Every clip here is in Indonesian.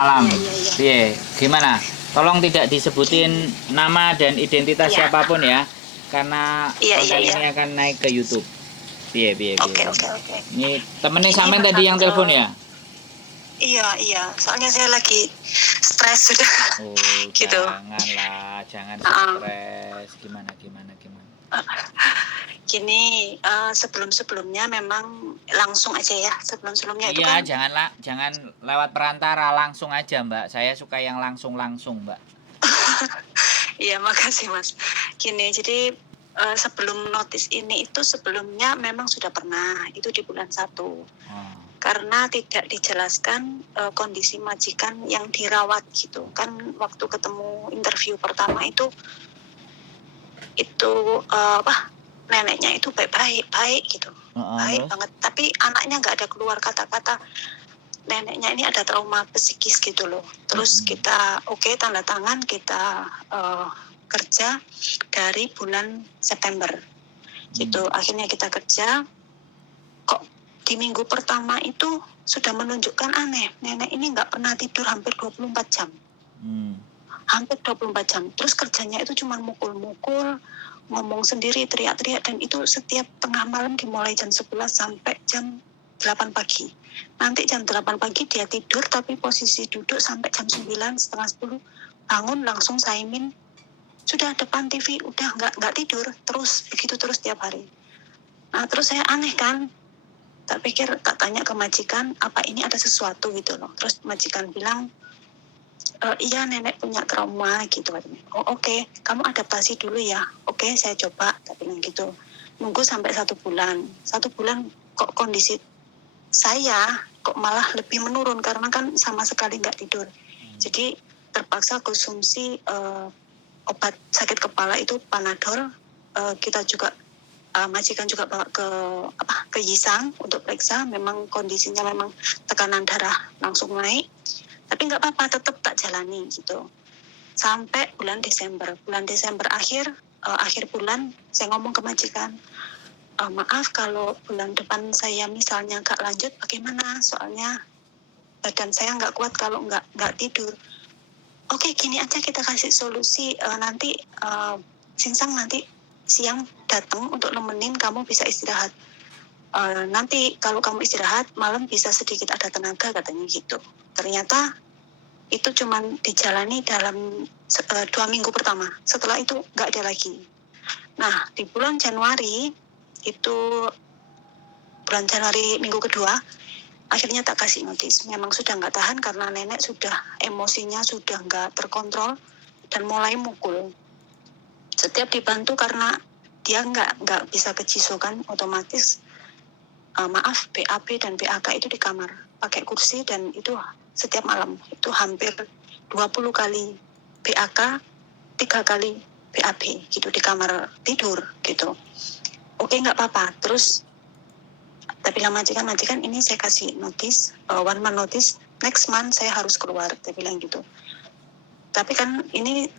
Alam, Iya iya iya. piye? Gimana? Tolong tidak disebutin Gini. nama dan identitas Iya. siapapun ya, karena Iya iya konten iya. ini akan naik ke YouTube. Piye, piye, piye, Oke piye. oke oke. Ini temennya Gini sampean Mas tadi yang telepon Abdul. ya? Iya iya. Soalnya saya lagi stres sudah Oh, gitu. janganlah, jangan Heeh. stres. Gimana, gimana, gimana? Gini, sebelum-sebelumnya memang langsung aja ya. Sebelum-sebelumnya itu Iya, kan jangan lewat perantara, langsung aja, Mbak. Saya suka yang langsung-langsung, Mbak. iya makasih Mas. Gini, jadi sebelum notis ini itu sebelumnya memang sudah pernah itu di bulan 1. Oh. Karena tidak dijelaskan kondisi majikan yang dirawat gitu. Kan waktu ketemu interview pertama itu neneknya itu baik gitu. Baik Terus? banget. Tapi anaknya nggak ada keluar kata-kata neneknya ini ada trauma psikis gitu loh. Terus kita tanda tangan kita kerja dari bulan September gitu. Akhirnya kita kerja, kok di minggu pertama itu sudah menunjukkan aneh. Nenek ini nggak pernah tidur hampir 24 jam. Hampir 24 jam. Terus kerjanya itu cuma mukul-mukul, ngomong sendiri, teriak-teriak, dan itu setiap tengah malam dimulai jam 11 sampai jam 8 pagi. Nanti jam 8 pagi dia tidur, tapi posisi duduk sampai jam 9, setengah 10, bangun langsung saimin, sudah depan TV, udah nggak tidur, terus begitu terus tiap hari. Nah terus saya aneh kan, tak pikir tak tanya ke majikan, apa ini ada sesuatu gitu loh. Terus majikan bilang, iya nenek punya trauma gitu. Oh oke. Kamu adaptasi dulu ya. Oke, saya coba, tak bilang gitu. Nunggu sampai 1 bulan. 1 bulan kok kondisi saya kok malah lebih menurun karena kan sama sekali nggak tidur. Jadi terpaksa konsumsi obat sakit kepala itu Panadol. Kita juga majikan juga bawa ke Yisang untuk periksa. Memang kondisinya memang tekanan darah langsung naik. Tapi nggak apa-apa, tetap tak jalani gitu. Sampai bulan Desember akhir bulan saya ngomong ke majikan, maaf kalau bulan depan saya misalnya nggak lanjut bagaimana, soalnya badan saya nggak kuat kalau nggak tidur. Oke, gini aja kita kasih solusi, nanti Sinsang nanti siang datang untuk nemenin kamu bisa istirahat. Nanti kalau kamu istirahat malam bisa sedikit ada tenaga katanya gitu. Ternyata itu cuma dijalani dalam 2 minggu pertama. Setelah itu nggak ada lagi. Nah, di bulan Januari minggu kedua, akhirnya tak kasih notis. Memang sudah nggak tahan karena nenek sudah emosinya sudah nggak terkontrol dan mulai mukul. Setiap dibantu karena dia nggak bisa ke Ciso kan, otomatis BAB dan BAK itu di kamar pakai kursi, dan itu setiap malam itu hampir 20 kali BAK, 3 kali BAB gitu di kamar tidur gitu. Oke, nggak apa-apa. Terus tapi bilang majikan ini saya kasih notis, 1 month notice, next month saya harus keluar, dia bilang gitu. Tapi kan ini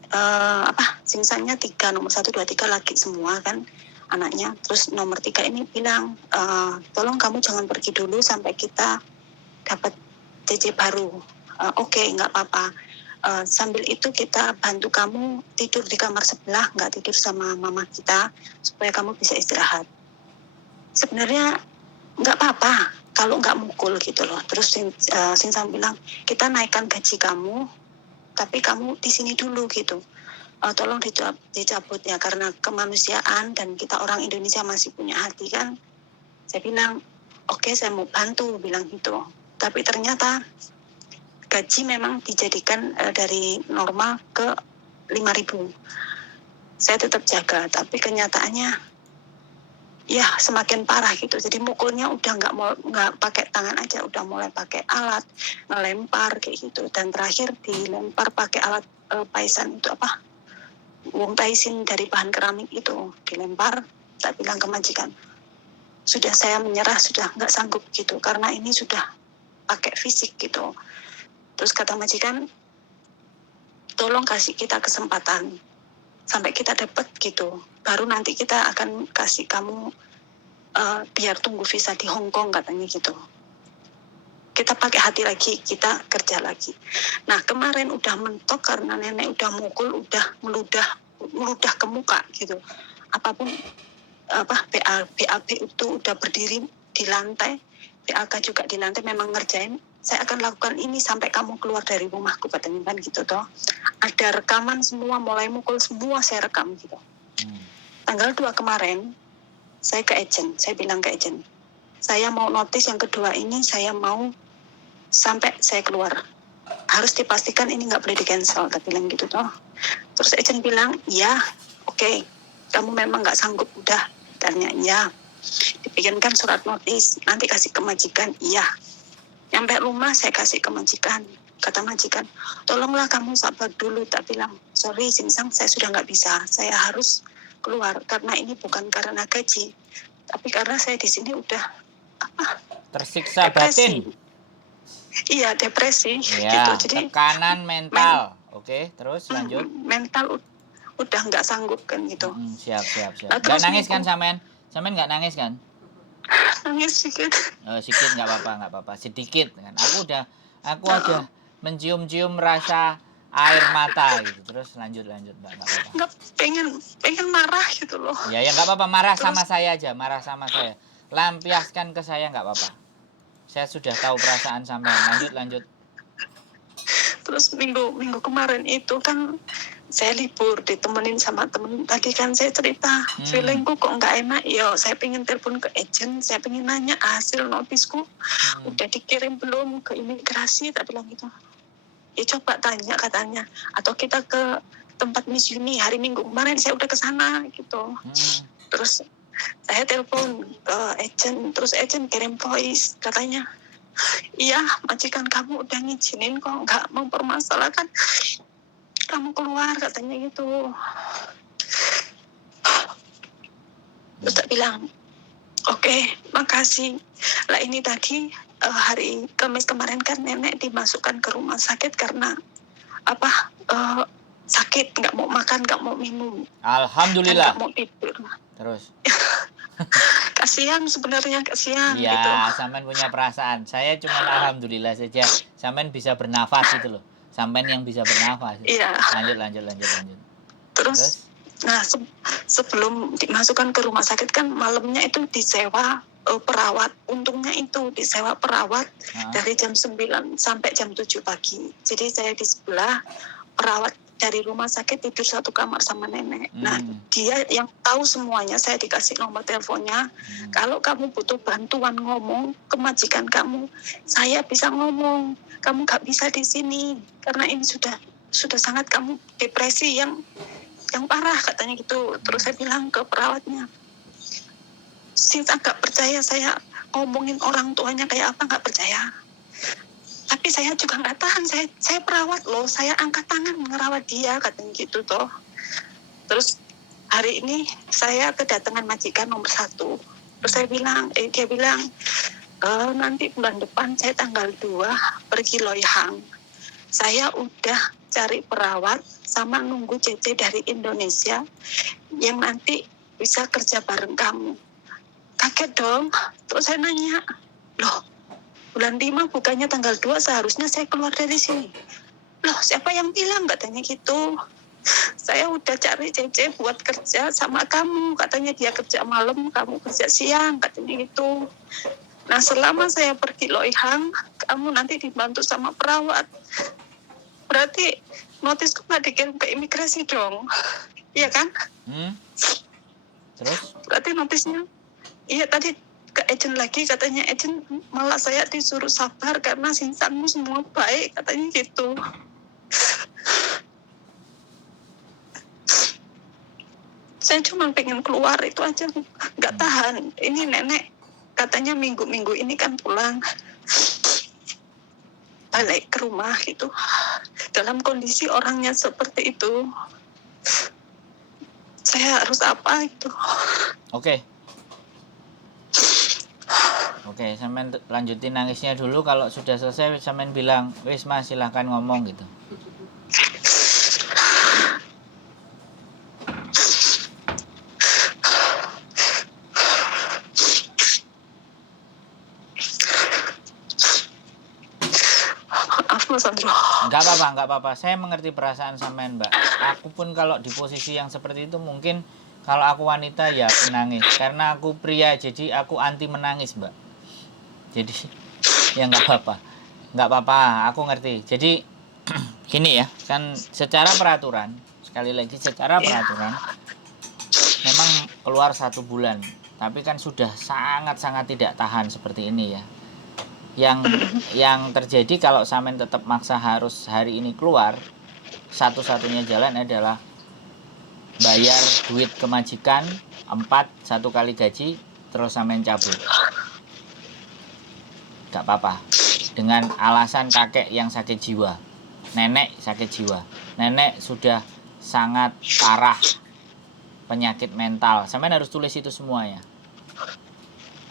Sinsangnya 3, nomor 1, 2, 3 laki semua kan anaknya. Terus nomor 3 ini bilang, tolong kamu jangan pergi dulu sampai kita dapat CC baru. Oke, nggak apa-apa. Sambil itu kita bantu kamu tidur di kamar sebelah, nggak tidur sama mama kita, supaya kamu bisa istirahat. Sebenarnya nggak apa-apa kalau nggak mukul gitu loh. Terus Sinsang bilang, kita naikkan gaji kamu, tapi kamu di sini dulu gitu. Tolong dicabut ya, karena kemanusiaan dan kita orang Indonesia masih punya hati kan. Saya bilang, oke, saya mau bantu, bilang gitu. Tapi ternyata gaji memang dijadikan dari normal ke 5.000. Saya tetap jaga, tapi kenyataannya ya semakin parah gitu. Jadi mukulnya udah nggak pakai tangan aja, udah mulai pakai alat, ngelempar kayak gitu. Dan terakhir dilempar pakai alat paisan itu wong taisin dari bahan keramik itu dilempar. Tak bilang ke majikan, sudah saya menyerah, sudah nggak sanggup gitu, karena ini sudah pakai fisik gitu. Terus kata majikan, tolong kasih kita kesempatan sampai kita dapat gitu, baru nanti kita akan kasih kamu biar tunggu visa di Hong Kong katanya gitu. kita pakai hati lagi, kita kerja lagi. Nah kemarin udah mentok karena nenek udah mukul, udah meludah ke muka gitu. Apapun BAB itu udah berdiri di lantai, BAK juga di lantai, memang ngerjain. Saya akan lakukan ini sampai kamu keluar dari rumahku, katanya kan gitu toh. Ada rekaman semua, mulai mukul semua saya rekam gitu. Tanggal 2 kemarin saya ke agent, saya bilang ke agent, saya mau notis yang kedua ini, saya mau sampai saya keluar. Harus dipastikan ini nggak boleh di cancel, tapi bilang gitu toh. Terus agent bilang, ya, oke, kamu memang nggak sanggup, udah. Tanya, ya. Dibikinkan surat notis, nanti kasih ke majikan, iya. Nyampe rumah saya kasih ke majikan. Kata majikan, tolonglah kamu sabar dulu. Tak bilang, sorry Singsang, saya sudah nggak bisa, saya harus keluar karena ini bukan karena gaji, tapi karena saya di sini udah tersiksa depresi. batin. Iya, depresi Ya, gitu. Jadi tekanan mental. Oke, terus lanjut. mental udah nggak sanggup kan gitu. Siap. Nah, Nggak terus nangis kan Samen? Samen nggak nangis kan? nangis sedikit. Sedikit nggak apa-apa, sedikit kan. Aku aja mencium-cium rasa air mata gitu. Terus lanjut Mbak, nggak apa-apa. Nggak, pengen marah gitu loh. Ya nggak apa-apa, marah Terus, sama saya aja, marah sama saya. Lampiaskan ke saya nggak apa-apa. Saya sudah tahu perasaan sampean. Lanjut. terus minggu kemarin itu kan saya libur, ditemenin sama temen. Tadi kan saya cerita, feelingku kok nggak enak. Yo, saya pengen telepon ke agent, saya pengen nanya hasil notisku udah dikirim belum ke imigrasi, tak bilang gitu. Ya coba tanya katanya, atau kita ke tempat Miss Yuni hari Minggu kemarin saya udah ke sana gitu. Terus saya telepon ke agent, terus agent kirim voice katanya, iya majikan kamu udah ngizinin kok, nggak mempermasalahkan kamu keluar, katanya gitu. Terus tak bilang, oke, makasih. Lah ini tadi hari Kamis kemarin kan nenek dimasukkan ke rumah sakit karena sakit, nggak mau makan, nggak mau minum. Alhamdulillah. Nggak mau tidur. Terus. Kasihan sebenarnya, kasihan ya, gitu. Samen punya perasaan. Saya cuma alhamdulillah saja Samen bisa bernafas gitu loh. Samen yang bisa bernafas. Iya. Lanjut. Terus? Nah, sebelum dimasukkan ke rumah sakit kan malamnya itu disewa perawat. Untungnya itu disewa perawat dari jam 9 sampai jam 7 pagi. Jadi saya di sebelah, perawat dari rumah sakit tidur satu kamar sama nenek. Nah, dia yang tahu semuanya, saya dikasih nomor teleponnya. Kalau kamu butuh bantuan ngomong ke majikan kamu, saya bisa ngomong. Kamu nggak bisa di sini karena ini sudah sangat kamu depresi yang parah, katanya gitu. Terus saya bilang ke perawatnya, Sinta nggak percaya saya ngomongin orang tuanya kayak apa, nggak percaya. Tapi saya juga nggak tahan, saya perawat loh, saya angkat tangan ngerawat dia, katanya gitu toh. Terus hari ini saya kedatangan majikan nomor 1. Terus saya bilang, dia bilang, nanti bulan depan saya tanggal 2 pergi Loy Hang. Saya udah cari perawat sama nunggu CC dari Indonesia yang nanti bisa kerja bareng kamu. Kaget dong. Terus saya nanya, loh bulan 5 bukannya tanggal 2 seharusnya saya keluar dari sini. Loh siapa yang bilang, katanya gitu. Saya udah cari CC buat kerja sama kamu. Katanya dia kerja malam, kamu kerja siang, katanya gitu. Nah selama saya pergi Loy Hang, kamu nanti dibantu sama perawat. Berarti notisku nggak dikirim ke imigrasi dong. Iya kan? Terus? Berarti notisnya, iya tadi ke agent lagi, katanya agent malah saya disuruh sabar karena Sinsangmu semua baik, katanya gitu. Saya cuma pengen keluar itu aja, nggak tahan. Ini nenek katanya minggu-minggu ini kan pulang balik ke rumah gitu. Dalam kondisi orangnya seperti itu, saya harus apa itu? Oke, Samen lanjutin nangisnya dulu. Kalau sudah selesai, Samen bilang, wis mas silahkan ngomong gitu. nggak apa-apa. Saya mengerti perasaan sampean, Mbak. Aku pun kalau di posisi yang seperti itu mungkin kalau aku wanita ya menangis. Karena aku pria, jadi aku anti menangis, Mbak. Jadi ya nggak apa-apa. Nggak apa-apa, aku ngerti. Jadi gini ya, kan secara peraturan, sekali lagi secara Iya. peraturan, memang keluar 1 bulan. Tapi kan sudah sangat-sangat tidak tahan seperti ini ya. Yang terjadi kalau sampean tetap maksa harus hari ini keluar, satu-satunya jalan adalah bayar duit ke majikan 1 kali gaji, terus sampean cabut. Gak apa-apa. Dengan alasan kakek yang sakit jiwa, nenek sakit jiwa, nenek sudah sangat parah penyakit mental. Sampean harus tulis itu semua ya.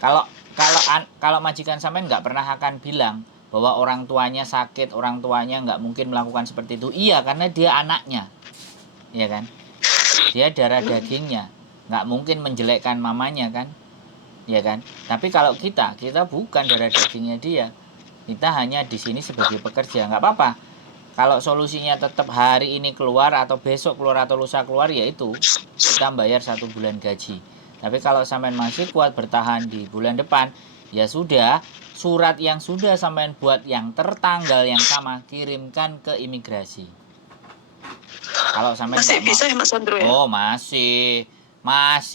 Kalau majikan sampean nggak pernah akan bilang bahwa orang tuanya sakit, orang tuanya nggak mungkin melakukan seperti itu. Iya, karena dia anaknya, ya kan? Dia darah dagingnya, nggak mungkin menjelekkan mamanya kan, ya kan? Tapi kalau kita bukan darah dagingnya dia, kita hanya di sini sebagai pekerja, nggak apa-apa. Kalau solusinya tetap hari ini keluar atau besok keluar atau lusa keluar, yaitu kita bayar 1 bulan gaji. Tapi kalau sampean masih kuat bertahan di bulan depan, ya sudah, surat yang sudah sampean buat yang tertanggal yang sama kirimkan ke imigrasi. Kalau sampean Masih nggak bisa ya Mas Andro ya? Oh, masih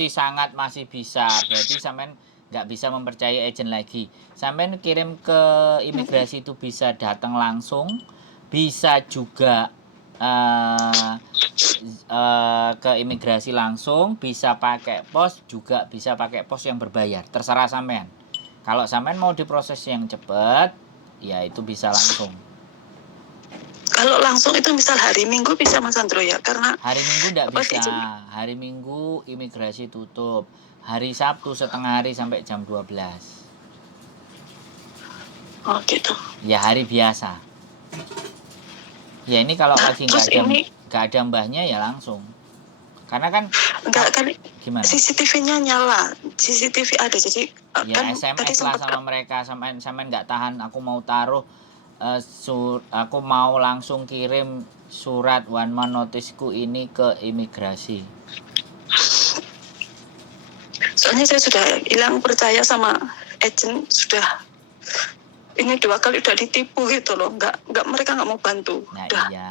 sangat masih bisa. Berarti sampean nggak bisa mempercayai agen lagi. Sampean kirim ke imigrasi itu bisa datang langsung, bisa juga ke imigrasi langsung, bisa pakai pos, juga bisa pakai pos yang berbayar, terserah sampean. Kalau sampean mau diproses yang cepat, ya itu bisa langsung. Kalau langsung itu misal hari Minggu bisa Mas Andro ya? Karena Hari Minggu tidak apa, bisa. izin? Hari Minggu imigrasi tutup. Hari Sabtu setengah hari sampai jam 12. Oh gitu. Ya hari biasa. Ya ini kalau lagi Terus ini nggak ada mbahnya ya langsung. Karena kan enggak kan gimana? CCTV-nya nyala, CCTV ada, jadi Ya kan tadi SMS lah sempat sama mereka, sampai nggak tahan. Aku mau taruh aku mau langsung kirim surat one man noticeku ini ke imigrasi. soalnya saya sudah hilang percaya sama agent, sudah ini 2 kali udah ditipu gitu loh, nggak mereka nggak mau bantu. Nah Udah. iya.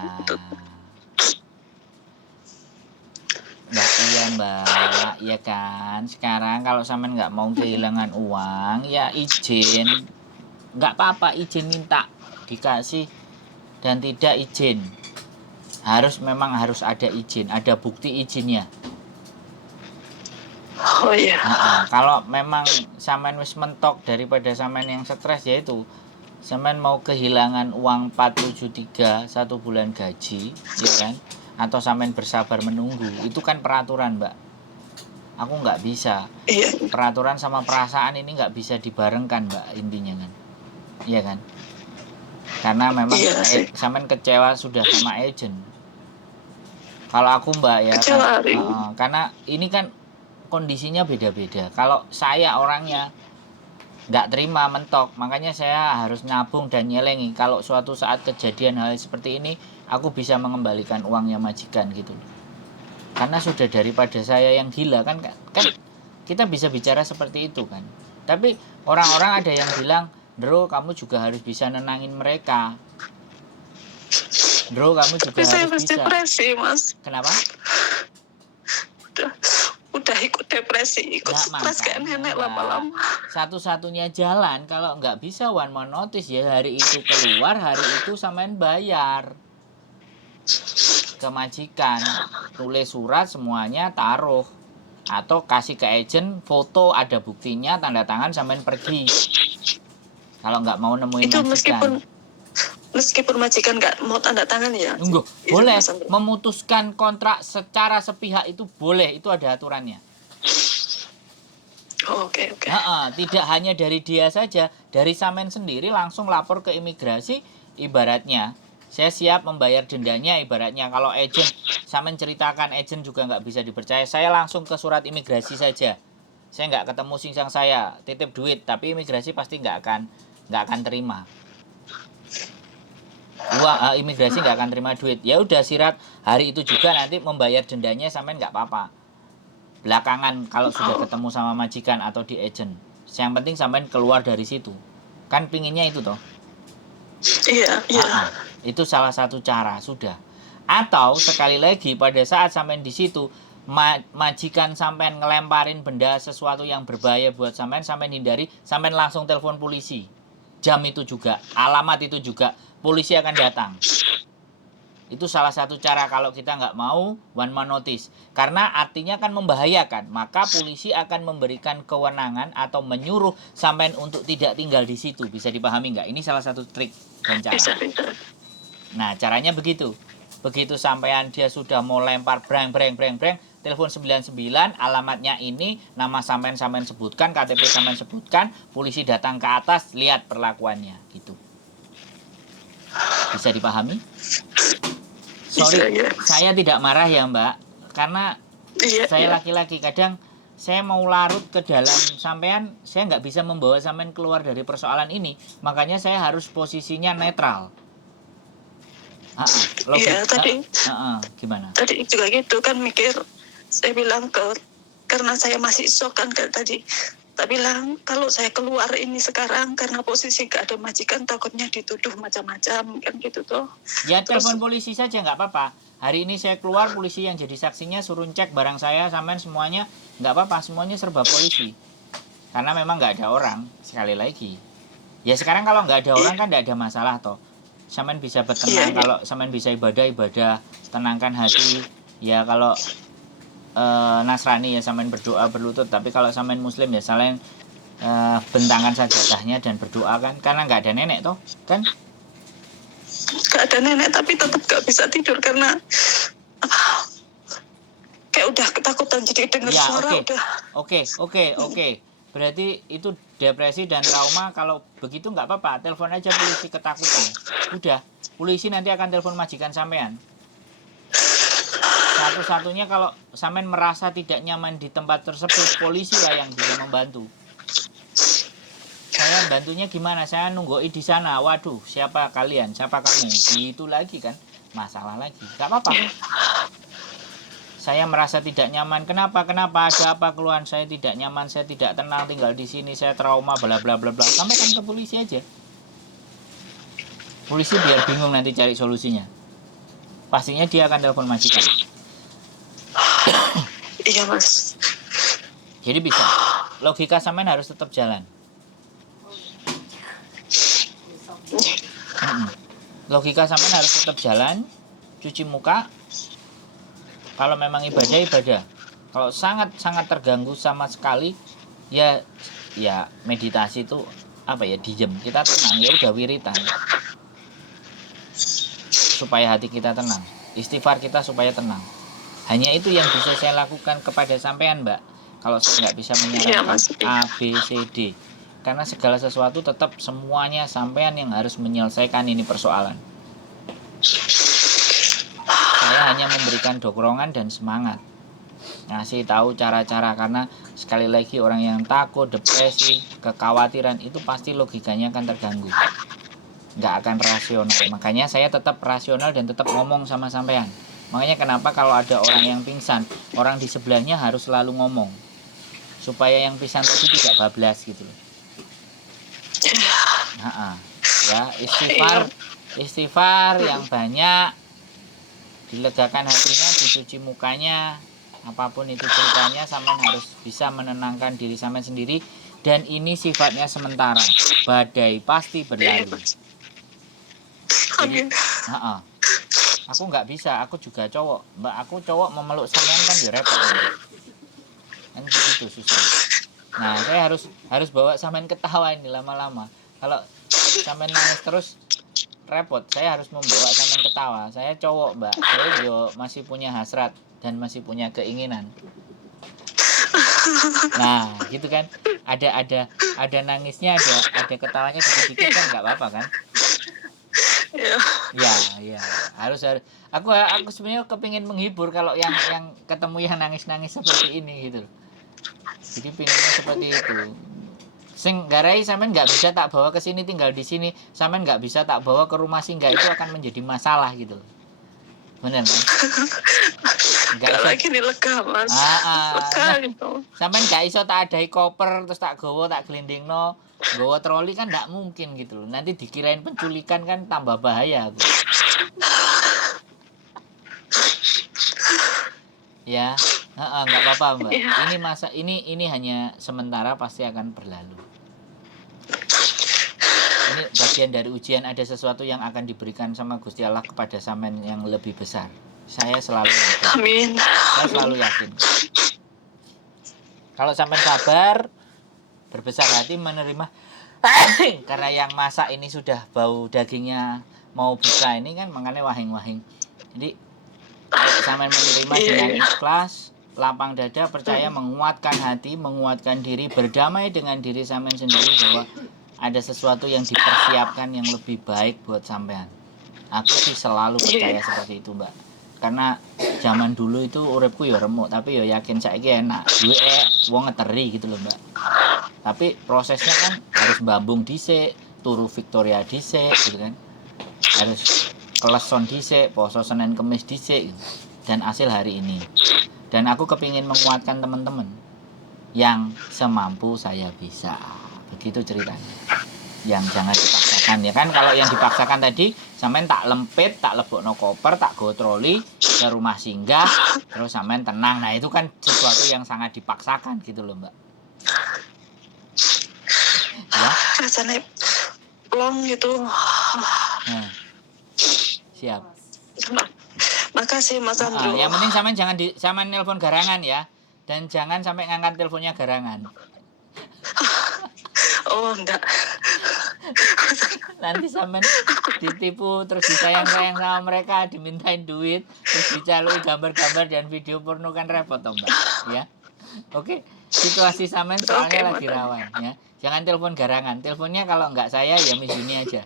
Nah iya mbak, iya kan. Sekarang kalau sampean nggak mau kehilangan uang, ya izin. Nggak apa-apa, izin minta dikasih dan tidak izin. Memang harus ada izin, ada bukti izinnya. Oh iya. Kalau memang sampean wis mentok daripada sampean yang stres, yaitu sampean mau kehilangan uang 473 1 bulan gaji, ya kan? Atau sampean bersabar menunggu, itu kan peraturan mbak. Aku nggak bisa. Iya. Peraturan sama perasaan ini nggak bisa dibarengkan mbak, intinya kan, iya kan? Karena memang Iya sih. sampean kecewa sudah sama agent. Kalau aku mbak ya, Kecewa karena ini kan kondisinya beda-beda. Kalau saya orangnya nggak terima mentok, makanya saya harus nabung dan nyelengi. Kalau suatu saat kejadian hal seperti ini, aku bisa mengembalikan uangnya majikan gitu. Karena sudah daripada saya yang gila kan kita bisa bicara seperti itu kan. Tapi orang-orang ada yang bilang, Bro, kamu juga harus bisa nenangin mereka. Bro, kamu juga Tapi saya harus bisa. depresi mas. Kenapa? Udah ikut depresi, ikut stres kayak nenek lama-lama. Satu-satunya jalan kalau nggak bisa one man notice, ya hari itu keluar, hari itu sampean bayar ke majikan, tulis surat semuanya, taruh, atau kasih ke agent, foto ada buktinya, tanda tangan, sampean pergi. Kalau nggak mau nemuin itu majikan. Meskipun majikan nggak mau tanda tangan ya? Enggak, boleh. Memutuskan kontrak secara sepihak itu boleh, itu ada aturannya. Oh, oke. Tidak hanya dari dia saja, dari sampean sendiri langsung lapor ke imigrasi, ibaratnya saya siap membayar dendanya, ibaratnya kalau agent sampean ceritakan, agent juga nggak bisa dipercaya, saya langsung ke surat imigrasi saja, saya nggak ketemu singsang, saya titip duit, tapi imigrasi pasti nggak akan terima. imigrasi nggak akan terima duit. Ya udah sirat hari itu juga nanti membayar dendanya sampean nggak apa-apa. Belakangan kalau sudah ketemu sama majikan atau di agent, yang penting sampean keluar dari situ. Kan pinginnya itu toh. Iya, iya. Itu salah satu cara sudah. Atau sekali lagi pada saat sampean di situ majikan sampean ngelemparin benda sesuatu yang berbahaya buat sampean hindari, sampean langsung telepon polisi. Jam itu juga, alamat itu juga, polisi akan datang. Itu salah satu cara kalau kita nggak mau one man notice. Karena artinya kan membahayakan. Maka polisi akan memberikan kewenangan atau menyuruh sampean untuk tidak tinggal di situ. Bisa dipahami nggak? Ini salah satu trik dan cara. Nah, caranya begitu. Begitu sampean dia sudah mau lempar breng, telepon 99, alamatnya ini, nama sampean sebutkan, KTP sampean sebutkan, polisi datang ke atas, lihat perlakuannya gitu. Bisa dipahami? Sorry, saya tidak marah ya Mbak, karena saya laki-laki, kadang saya mau larut ke dalam sampean, saya nggak bisa membawa sampean keluar dari persoalan ini, makanya saya harus posisinya netral. Iya, tadi gimana? Tadi juga gitu kan mikir, saya bilang karena saya masih shock kan tadi. Tak bilang kalau saya keluar ini sekarang karena posisi gak ada majikan takutnya dituduh macam-macam kan gitu tuh. Ya telepon polisi saja nggak apa-apa. Hari ini saya keluar, polisi yang jadi saksinya suruh cek barang saya, sampean semuanya nggak apa-apa, semuanya serba polisi. Karena memang nggak ada orang, sekali lagi. Ya sekarang kalau nggak ada orang kan nggak ada masalah toh. Sampean bisa bertenang, kalau sampean bisa ibadah, tenangkan hati. Ya kalau Nasrani ya sampean berdoa berlutut, tapi kalau sampean Muslim ya saling bentangan sajadahnya dan berdoa kan, karena nggak ada nenek toh kan. Gak ada nenek tapi tetap gak bisa tidur karena kayak udah ketakutan jadi dengar suara udah. Oke. Berarti itu depresi dan trauma. Kalau begitu nggak apa-apa, telepon aja polisi ketakutan. Udah, polisi nanti akan telepon majikan sampean. Satu-satunya kalau sampean merasa tidak nyaman di tempat tersebut, polisi lah yang bisa membantu. Saya bantunya gimana? Saya nunggoi di sana. Waduh, siapa kalian? Siapa kamu? Gitu lagi kan, masalah lagi. Gak apa-apa. Saya merasa tidak nyaman. Kenapa? Ada apa keluhan? Saya tidak nyaman, saya tidak tenang tinggal di sini, saya trauma, bla bla bla bla. Sampaikan ke polisi aja. Polisi biar bingung nanti cari solusinya. Pastinya dia akan telepon majikan. Iya mas. Jadi bisa. Logika sampean harus tetap jalan. Logika sampean harus tetap jalan. Cuci muka. Kalau memang ibadah. Kalau sangat terganggu sama sekali, ya meditasi itu diem, kita tenang, ya udah wiritan. Supaya hati kita tenang. Istighfar kita supaya tenang. Hanya itu yang bisa saya lakukan kepada sampean, Mbak. Kalau saya nggak bisa menyarankan A, B, C, D. Karena segala sesuatu tetap semuanya sampean yang harus menyelesaikan ini persoalan. Saya hanya memberikan dorongan dan semangat. Ngasih tahu cara-cara, karena sekali lagi orang yang takut, depresi, kekhawatiran itu pasti logikanya akan terganggu. Nggak akan rasional. Makanya saya tetap rasional dan tetap ngomong sama sampean. Makanya kenapa kalau ada orang yang pingsan, orang di sebelahnya harus selalu ngomong. Supaya yang pingsan itu tidak bablas gitu. Ya, istighfar yang banyak, dilegakan hatinya, dicuci mukanya, apapun itu ceritanya, sampean harus bisa menenangkan diri sampean sendiri. Dan ini sifatnya sementara, badai pasti berlalu. Jadi, aku nggak bisa, aku juga cowok, Mbak. Aku cowok memeluk sampean kan ya repot, kan begitu susah. Nah, saya harus bawa sampean ketawa ini lama-lama. Kalau sampean nangis terus repot. Saya harus membawa sampean ketawa. Saya cowok, Mbak. Saya juga masih punya hasrat dan masih punya keinginan. Nah, gitu kan. Ada nangisnya, ada ketawanya dikit-dikit kan nggak apa-apa kan? Ya. Harus. Aku sebenarnya kepingin menghibur kalau yang ketemu yang nangis-nangis seperti ini gitu. Jadi pinginnya seperti itu. Sing garai sampean nggak bisa tak bawa ke sini tinggal di sini, sampean nggak bisa tak bawa ke rumah singgah, itu akan menjadi masalah gitu. Bener kan? Nggak Kalau iso. gini lega mas, lega Nah, gitu. sampean nggak iso tak adai koper terus tak gowo tak gelindingno, gowo troli kan nggak mungkin gitu loh. Nanti dikirain penculikan kan tambah bahaya aku. Ya, nggak apa-apa Mbak. Iya. Ini masa ini hanya sementara, pasti akan berlalu. Ini bagian dari ujian, ada sesuatu yang akan diberikan sama Gusti Allah kepada sampean yang lebih besar. Saya selalu yakin. Amin. Saya selalu yakin. Kalau sampean sabar, berbesar hati menerima, karena yang masak ini sudah bau dagingnya mau buka ini kan, makanya wahing-wahing. Jadi kalau sampean menerima dengan ikhlas, lapang dada, percaya, menguatkan hati, menguatkan diri, berdamai dengan diri sampean sendiri bahwa ada sesuatu yang dipersiapkan yang lebih baik buat sampean. Aku sih selalu percaya seperti itu Mbak. Karena zaman dulu itu uripku ya remuk, tapi ya yakin saiki enak. Duwe wong ngeteri gitu loh Mbak. Tapi prosesnya kan harus bambung dhisik, turu Victoria dhisik gitu kan. Harus keleson dhisik, poso Senin Kemis dhisik gitu. Dan hasil hari ini. Dan aku kepingin menguatkan teman-teman yang semampu saya bisa. Begitu ceritanya. Yang jangan dipaksakan ya kan. Kalau yang dipaksakan tadi sampean tak lempit, tak lebokno koper, tak go troli ke rumah singgah, terus sampean tenang. Nah, itu kan sesuatu yang sangat dipaksakan gitu loh, Mbak. Ya. Rasanya plong gitu. Nah. Siap. Makasih Mas Andro. Yang penting sampean nelpon garangan ya. Dan jangan sampai ngangkat teleponnya garangan. Oh, enggak. Nanti sampean ditipu, terus disayang-sayang sama mereka, dimintain duit, terus dicalui gambar-gambar dan video porno, kan repot toh Mbak. Ya. Oke, situasi sampean soalnya lagi rawan ya. Jangan telepon garangan. Teleponnya kalau nggak saya ya Miss Yuni aja.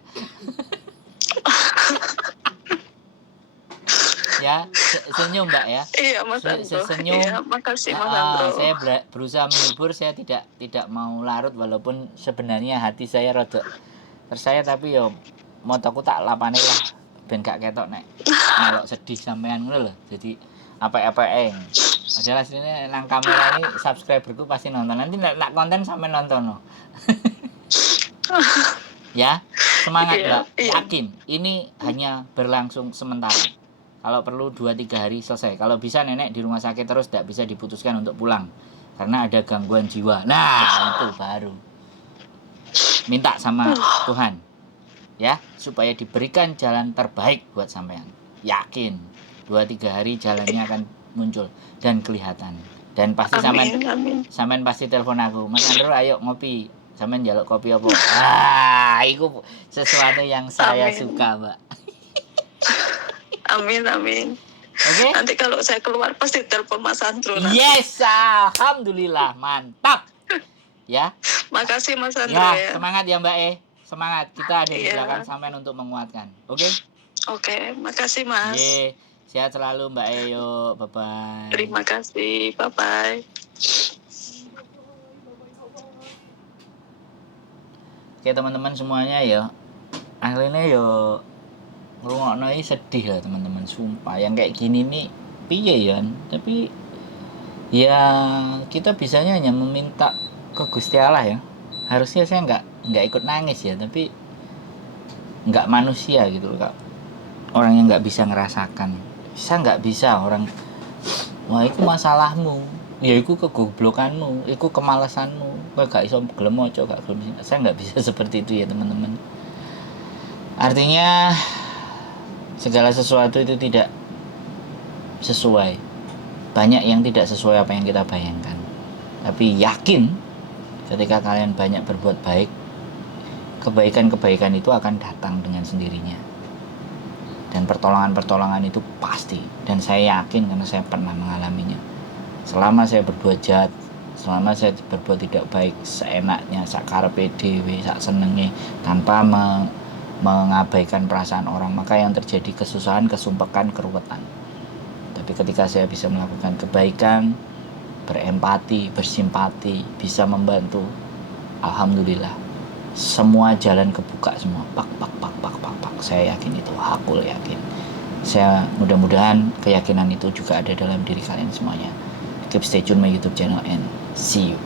Ya, senyum Mbak ya. Iya Mas Andro. Senyum. Iya, makasih Mas Andro. Saya berusaha menghibur, saya tidak mau larut, walaupun sebenarnya hati saya rada tersayat, tapi yo motoku tak lapane lah ben gak ketok nek melok sedih sampean ngono lho. Jadi apa-apa adalah sini nang kamera ini subscriberku pasti nonton. Nanti nak konten sampean nonton no. Ya, semangat Mbak. Yakin ini hanya berlangsung sementara. Kalau perlu 2-3 hari selesai. Kalau bisa nenek di rumah sakit terus, tidak bisa diputuskan untuk pulang karena ada gangguan jiwa. Nah, itu baru minta sama Tuhan ya, supaya diberikan jalan terbaik buat sampean. Yakin 2-3 hari jalannya akan muncul dan kelihatan. Dan pasti sampean pasti telepon aku, Mas Andro ayo ngopi. Sampean njaluk kopi apa? Itu sesuatu yang saya suka Mbak. Amin. Oke. Nanti kalau saya keluar pasti telepon Mas Andro. Yes, alhamdulillah, mantap. Ya. Makasih Mas Andro ya. Semangat ya Mbak Semangat. Kita ada di belakang sampean untuk menguatkan. Oke? Oke, makasih Mas. Sehat selalu Mbak Yuk. Bye-bye. Terima kasih. Bye-bye. Oke teman-teman semuanya ya. Akhirnya yo ngrungokno iki sedih lah teman-teman, sumpah. Yang kayak gini nih piye ya? Tapi ya kita bisanya hanya meminta ke Gusti Allah ya. Harusnya saya nggak ikut nangis ya, tapi nggak manusia gitu loh Kak. Orang yang nggak bisa ngerasakan. Saya nggak bisa orang, wah itu masalahmu, ya itu kegoblokanmu, itu kemalasanmu, kowe gak iso gelem maca, gak gelem. Saya nggak bisa seperti itu ya teman-teman. Artinya segala sesuatu itu tidak sesuai. Banyak yang tidak sesuai apa yang kita bayangkan. Tapi yakin ketika kalian banyak berbuat baik, kebaikan-kebaikan itu akan datang dengan sendirinya. Dan pertolongan-pertolongan itu pasti. Dan saya yakin karena saya pernah mengalaminya. Selama saya berbuat jahat, selama saya berbuat tidak baik seenaknya, sakarepe dhewe, sak senenge, tanpa mengabaikan perasaan orang, maka yang terjadi kesusahan, kesumpekan, keruwetan. Tapi ketika saya bisa melakukan kebaikan, berempati, bersimpati, bisa membantu, alhamdulillah semua jalan kebuka semua, pak. Saya yakin itu, aku yakin. Saya mudah-mudahan keyakinan itu juga ada dalam diri kalian semuanya. Keep stay tune my YouTube channel and see you.